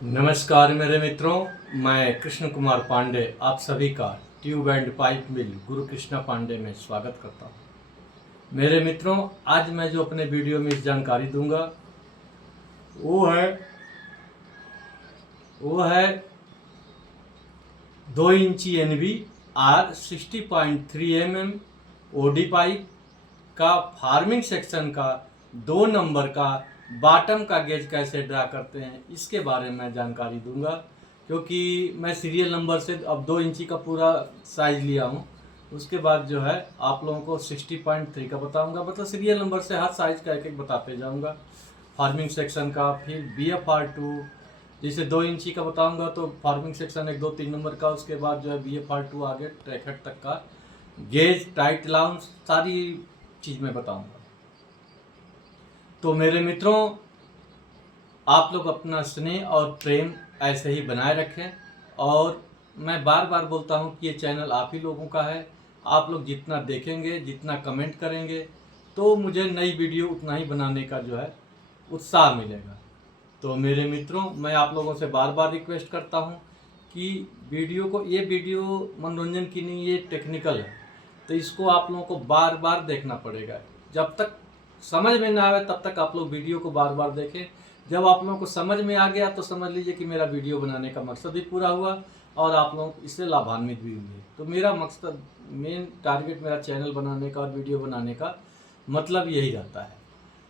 नमस्कार मेरे मित्रों, मैं कृष्ण कुमार पांडे आप सभी का ट्यूब एंड पाइप मिल गुरु कृष्णा पांडे में स्वागत करता हूँ। मेरे मित्रों, आज मैं जो अपने वीडियो में इस जानकारी दूंगा वो है 2 इंची NB R 60.3 mm OD pipe का फार्मिंग सेक्शन का 2 नंबर का बॉटम का गेज कैसे ड्रा करते हैं इसके बारे में जानकारी दूंगा, क्योंकि मैं सीरियल नंबर से अब 2 इंची का पूरा साइज लिया हूँ। उसके बाद जो है आप लोगों को 60.3 का बताऊंगा, मतलब सीरियल नंबर से हर साइज का एक एक बताते जाऊंगा। फार्मिंग सेक्शन का, फिर BFR2 जैसे 2 इंची का बताऊंगा तो फार्मिंग सेक्शन 1 2 3 नंबर का, उसके बाद जो है BFR2 आगे ट्रैकेट तक का गेज, टाइट लाउंस, सारी चीज़ मैं बताऊंगा। तो मेरे मित्रों, आप लोग अपना स्नेह और प्रेम ऐसे ही बनाए रखें, और मैं बार बार बोलता हूं कि ये चैनल आप ही लोगों का है। आप लोग जितना देखेंगे, जितना कमेंट करेंगे, तो मुझे नई वीडियो उतना ही बनाने का जो है उत्साह मिलेगा। तो मेरे मित्रों, मैं आप लोगों से बार बार रिक्वेस्ट करता हूं कि ये वीडियो मनोरंजन की नहीं, ये टेक्निकल है, तो इसको आप लोगों को बार बार देखना पड़ेगा। जब तक समझ में ना आवे तब तक आप लोग वीडियो को बार बार देखें। जब आप लोगों को समझ में आ गया तो समझ लीजिए कि मेरा वीडियो बनाने का मकसद भी पूरा हुआ और आप लोग इससे लाभान्वित भी हुए। तो मेरा मकसद, मेन टारगेट मेरा चैनल बनाने का और वीडियो बनाने का मतलब यही रहता है।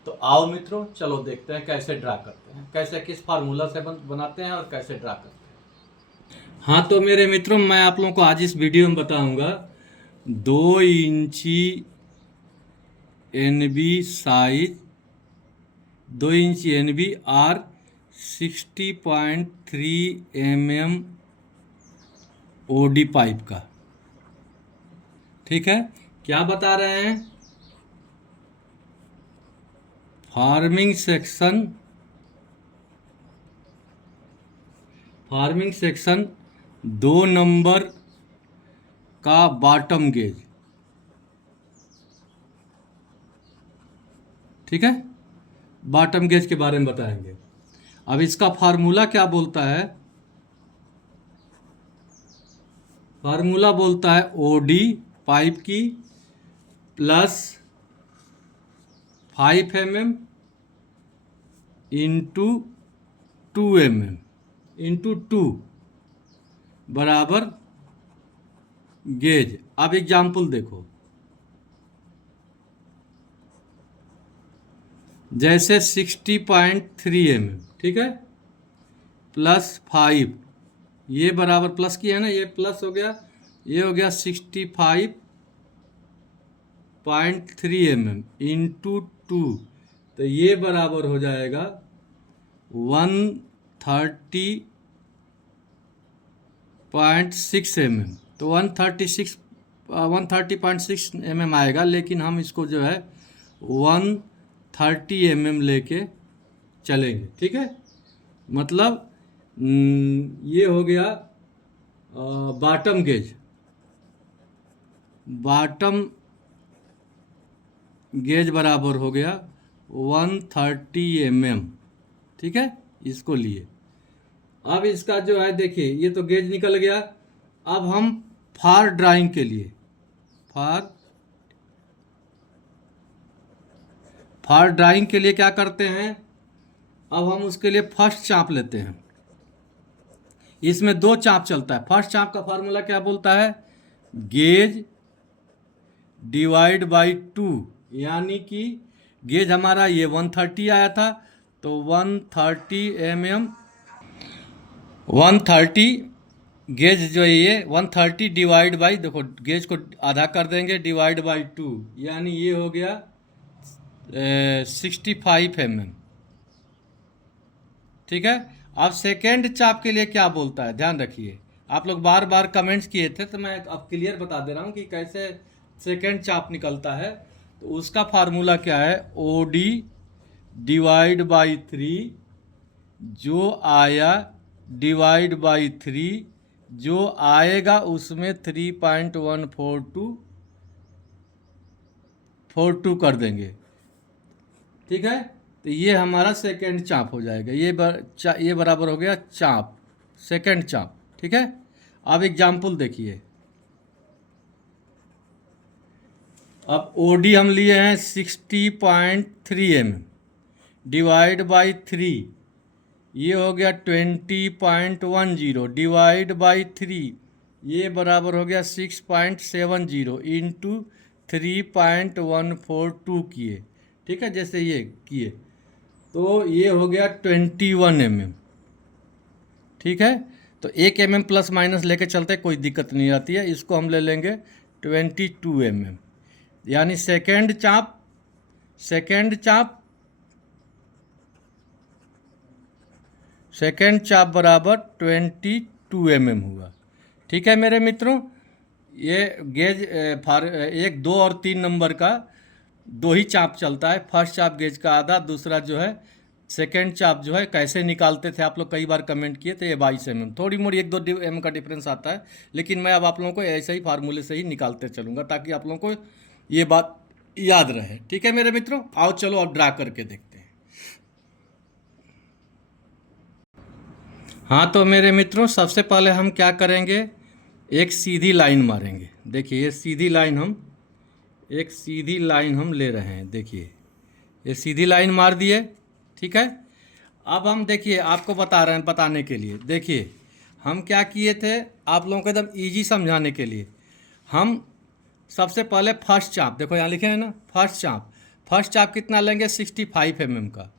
तो आओ मित्रों, चलो देखते हैं कैसे ड्रा करते हैं, कैसे किस फार्मूला से बनाते हैं और कैसे ड्रा करते हैं। हाँ, तो मेरे मित्रों, मैं आप लोगों को आज इस वीडियो में बताऊंगा 2 इंची NB साइज, 2 इंची NB R 60.3 mm OD pipe का। ठीक है, क्या बता रहे हैं? फार्मिंग सेक्शन 2 नंबर का बॉटम गेज। ठीक है, बॉटम गेज के बारे में बताएंगे। अब इसका फार्मूला क्या बोलता है? फार्मूला बोलता है OD पाइप की plus 5 mm into 2 mm into 2 बराबर गेज। अब एग्जाम्पल देखो, जैसे 60.3 mm, ठीक है, प्लस 5, ये बराबर प्लस किया है ना, ये प्लस हो गया, ये हो गया 65.3 mm इंटू 2, तो ये बराबर हो जाएगा 130.6 mm। तो 130.6 mm आएगा, लेकिन हम इसको जो है 130 mm लेके चलेंगे। ठीक है, मतलब ये हो गया बॉटम गेज। बॉटम गेज बराबर हो गया 130 mm। ठीक है, इसको लिए। अब इसका जो है देखिए, ये तो गेज निकल गया। अब हम फार ड्राइंग के लिए, फार ड्राइंग के लिए क्या करते हैं? अब हम उसके लिए फर्स्ट चाप लेते हैं। इसमें 2 चाप चलता है। फर्स्ट चाप का फार्मूला क्या बोलता है? गेज डिवाइड बाई 2, यानी कि गेज हमारा ये 130 आया था, तो 130 mm, 130 गेज जो है ये 130 डिवाइड बाई, देखो गेज को आधा कर देंगे, डिवाइड बाई 2, यानी ये हो गया 65 mm। ठीक है, अब सेकेंड चाप के लिए क्या बोलता है, ध्यान रखिए। आप लोग बार बार कमेंट्स किए थे, तो मैं अब क्लियर बता दे रहा हूँ कि कैसे सेकेंड चाप निकलता है। तो उसका फार्मूला क्या है? OD डिवाइड बाई 3, जो आया डिवाइड बाई 3, जो आएगा उसमें 3.142 कर देंगे। ठीक है, तो ये हमारा सेकेंड चाप हो जाएगा। ये बराबर हो गया चाप, सेकेंड चाप। ठीक है, अब एग्जाम्पल देखिए। अब ओडी हम लिए हैं 60.3 mm, डिवाइड बाई 3, ये हो गया 20.10, डिवाइड बाई 3, ये बराबर हो गया 6.70 इंटू 3.142 किए। ठीक है, जैसे ये किए तो ये हो गया 21 mm। ठीक है, तो 1 mm प्लस माइनस लेके चलते, कोई दिक्कत नहीं आती है। इसको हम ले लेंगे 22 mm, यानी सेकेंड चाप बराबर 22 mm हुआ। ठीक है मेरे मित्रों, ये गेज 1, 2 और 3 नंबर का 2 ही चाप चलता है। फर्स्ट चाप गेज का आधा, दूसरा जो है सेकेंड चाप जो है कैसे निकालते थे आप लोग कई बार कमेंट किए थे। ये 22 mm, थोड़ी मोड़ी 1-2 mm का डिफरेंस आता है, लेकिन मैं अब आप लोगों को ऐसे ही फार्मूले से ही निकालते चलूँगा ताकि आप लोगों को ये बात याद रहे। ठीक है मेरे मित्रों, आओ चलो अब ड्रा करके देखते हैं। हाँ तो मेरे मित्रों, सबसे पहले हम क्या करेंगे, एक सीधी लाइन मारेंगे। देखिए ये सीधी लाइन हम ले रहे हैं। देखिए ये सीधी लाइन मार दिए। ठीक है, अब हम देखिए आपको बता रहे हैं, बताने के लिए। देखिए हम क्या किए थे आप लोगों को एकदम इजी समझाने के लिए। हम सबसे पहले फर्स्ट चाप, देखो यहाँ लिखे हैं ना फर्स्ट चाप कितना लेंगे, 65 mm का।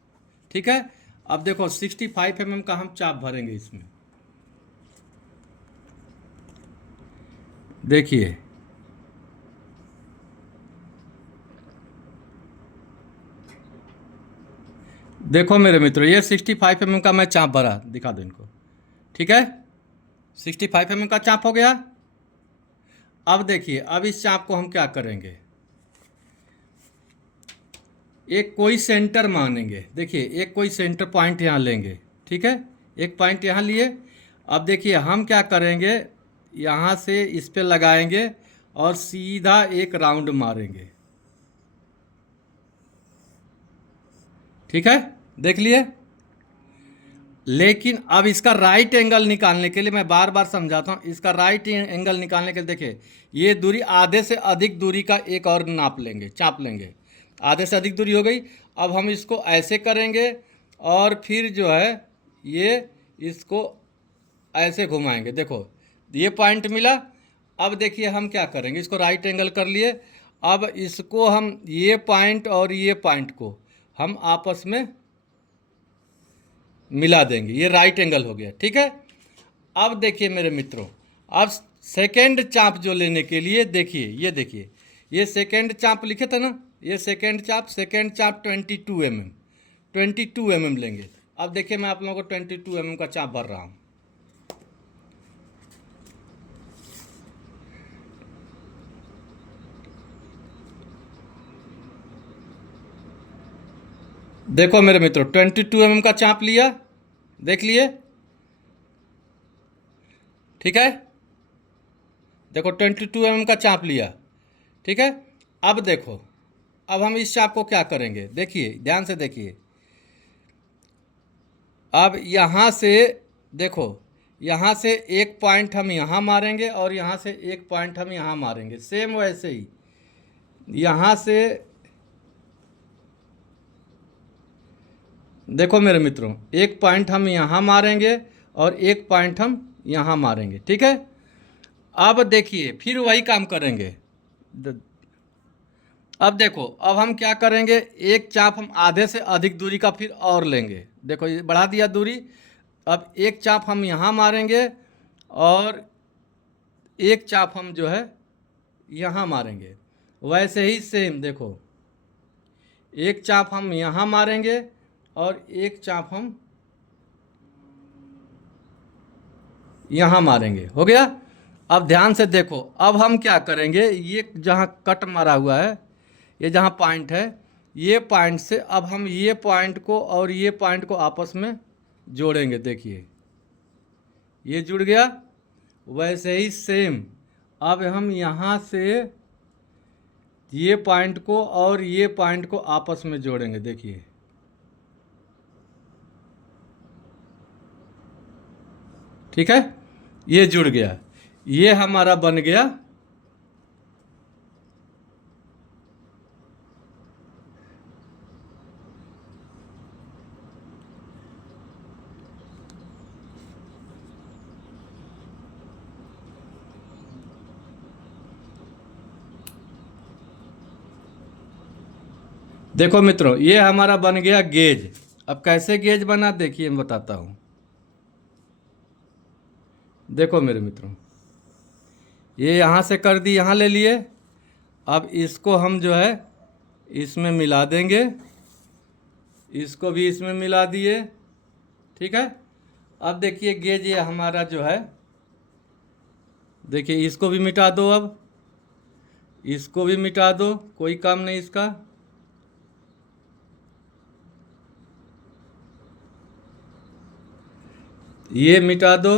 ठीक है, अब देखो 65 mm का हम चाप भरेंगे इसमें। देखिए देखो मेरे मित्रों, ये 65 mm का मैं चाप भरा, दिखा दो इनको। ठीक है, 65 mm का चाप हो गया। अब देखिए, अब इस चाप को हम क्या करेंगे, एक कोई सेंटर मानेंगे। देखिए एक कोई सेंटर पॉइंट यहाँ लेंगे। ठीक है, एक पॉइंट यहाँ लिए। अब देखिए हम क्या करेंगे, यहाँ से इस पे लगाएंगे और सीधा एक राउंड मारेंगे। ठीक है, देख लिए। लेकिन अब इसका राइट एंगल निकालने के लिए मैं बार बार समझाता हूँ, इसका राइट एंगल निकालने के लिए देखिए ये दूरी आधे से अधिक दूरी का एक और चाप लेंगे। आधे से अधिक दूरी हो गई। अब हम इसको ऐसे करेंगे और फिर जो है ये इसको ऐसे घुमाएंगे। देखो ये पॉइंट मिला। अब देखिए हम क्या करेंगे, इसको राइट एंगल कर लिए। अब इसको हम ये पॉइंट और ये पॉइंट को हम आपस में मिला देंगे, ये राइट एंगल हो गया। ठीक है, अब देखिए मेरे मित्रों, अब सेकेंड चाप जो लेने के लिए देखिए ये सेकेंड चाप लिखे थे ना, ये सेकेंड चाप 22 mm लेंगे। अब देखिए मैं आप लोगों को 22 mm का चाप भर रहा हूँ। देखो मेरे मित्रों 22 mm का चाप लिया, देख लिए। ठीक है, देखो 22 mm का चाप लिया। ठीक है, अब देखो, अब हम इस चाप को क्या करेंगे, देखिए ध्यान से देखिए। अब यहाँ से देखो, यहाँ से एक पॉइंट हम यहाँ मारेंगे और यहाँ से एक पॉइंट हम यहाँ मारेंगे। सेम वैसे ही यहाँ से देखो मेरे मित्रों, एक पॉइंट हम यहाँ मारेंगे और एक पॉइंट हम यहाँ मारेंगे। ठीक है, अब देखिए फिर वही काम करेंगे। अब देखो, अब हम क्या करेंगे, एक चाप हम आधे से अधिक दूरी का फिर और लेंगे। देखो ये बढ़ा दिया दूरी। अब एक चाप हम यहाँ मारेंगे और एक चाप हम जो है यहाँ मारेंगे। वैसे ही सेम देखो, एक चाप हम यहाँ मारेंगे और एक चाप हम यहाँ मारेंगे। हो गया। अब ध्यान से देखो, अब हम क्या करेंगे, ये जहाँ कट मारा हुआ है, ये जहाँ पॉइंट है, ये पॉइंट से अब हम ये पॉइंट को और ये पॉइंट को आपस में जोड़ेंगे। देखिए ये जुड़ गया। वैसे ही सेम अब हम यहाँ से ये पॉइंट को और ये पॉइंट को आपस में जोड़ेंगे। देखिए ठीक है, ये जुड़ गया, ये हमारा बन गया देखो मित्रों, ये हमारा बन गया गेज। अब कैसे गेज बना देखिए, मैं बताता हूँ। देखो मेरे मित्रों, ये यहाँ से कर दी, यहाँ ले लिए। अब इसको हम जो है इसमें मिला देंगे, इसको भी इसमें मिला दिए, ठीक है। अब देखिए गेज ये हमारा जो है, देखिए इसको भी मिटा दो, अब इसको भी मिटा दो, कोई काम नहीं इसका। ये मिटा दो,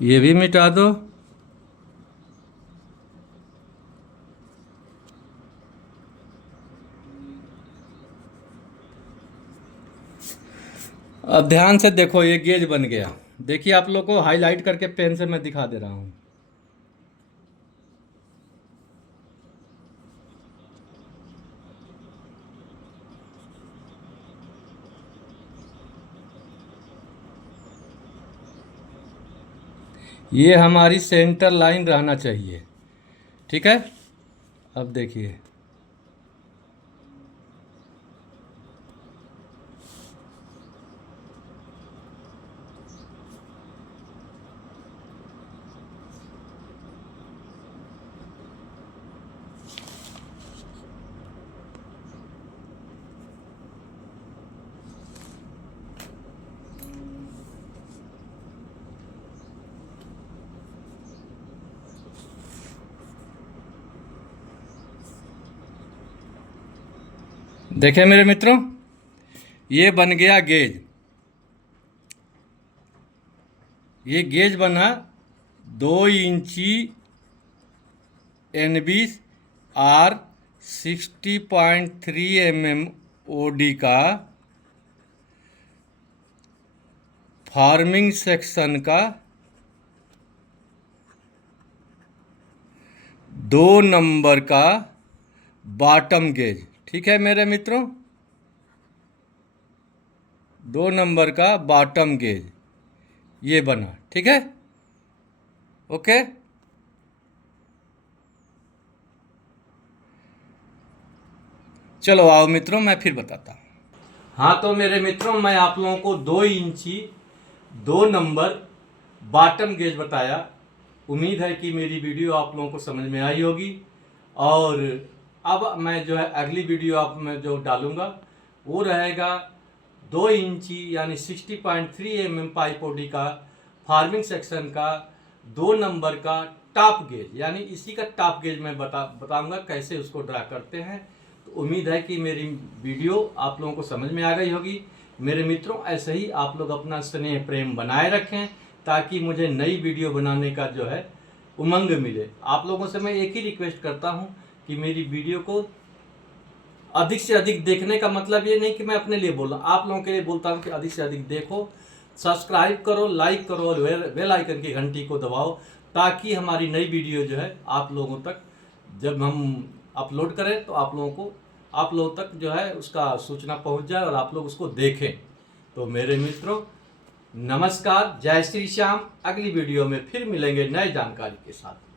ये भी मिटा दो। अब ध्यान से देखो, ये गेज बन गया। देखिए आप लोग को हाईलाइट करके पेन से मैं दिखा दे रहा हूँ। ये हमारी सेंटर लाइन रहना चाहिए, ठीक है। अब देखिए, देखें मेरे मित्रों, ये बन गया गेज। ये गेज बना 2 इंची NBS R 60.3 mm OD का फार्मिंग सेक्शन का 2 नंबर का बॉटम गेज, ठीक है मेरे मित्रों। 2 नंबर का बॉटम गेज ये बना, ठीक है, ओके। चलो आओ मित्रों, मैं फिर बताता हूँ। हाँ तो मेरे मित्रों, मैं आप लोगों को 2 इंची 2 नंबर बॉटम गेज बताया। उम्मीद है कि मेरी वीडियो आप लोगों को समझ में आई होगी। और अब मैं जो है अगली वीडियो आप में जो डालूंगा वो रहेगा 2 इंची यानी 60.3 mm पाइप ओडी का फार्मिंग सेक्शन का 2 नंबर का टॉप गेज, यानी इसी का टॉप गेज मैं बताऊंगा कैसे उसको ड्रा करते हैं। तो उम्मीद है कि मेरी वीडियो आप लोगों को समझ में आ गई होगी। मेरे मित्रों, ऐसे ही आप लोग अपना स्नेह प्रेम बनाए रखें ताकि मुझे नई वीडियो बनाने का जो है उमंग मिले। आप लोगों से मैं एक ही रिक्वेस्ट करता हूं कि मेरी वीडियो को अधिक से अधिक देखने का मतलब ये नहीं कि मैं अपने लिए बोल रहा हूँ, आप लोगों के लिए बोलता हूँ कि अधिक से अधिक देखो, सब्सक्राइब करो, लाइक करो और बेल आइकन की घंटी को दबाओ ताकि हमारी नई वीडियो जो है आप लोगों तक जब हम अपलोड करें तो आप लोगों तक जो है उसका सूचना पहुंच जाए और आप लोग उसको देखें। तो मेरे मित्रों, नमस्कार, जय श्री श्याम। अगली वीडियो में फिर मिलेंगे नए जानकारी के साथ।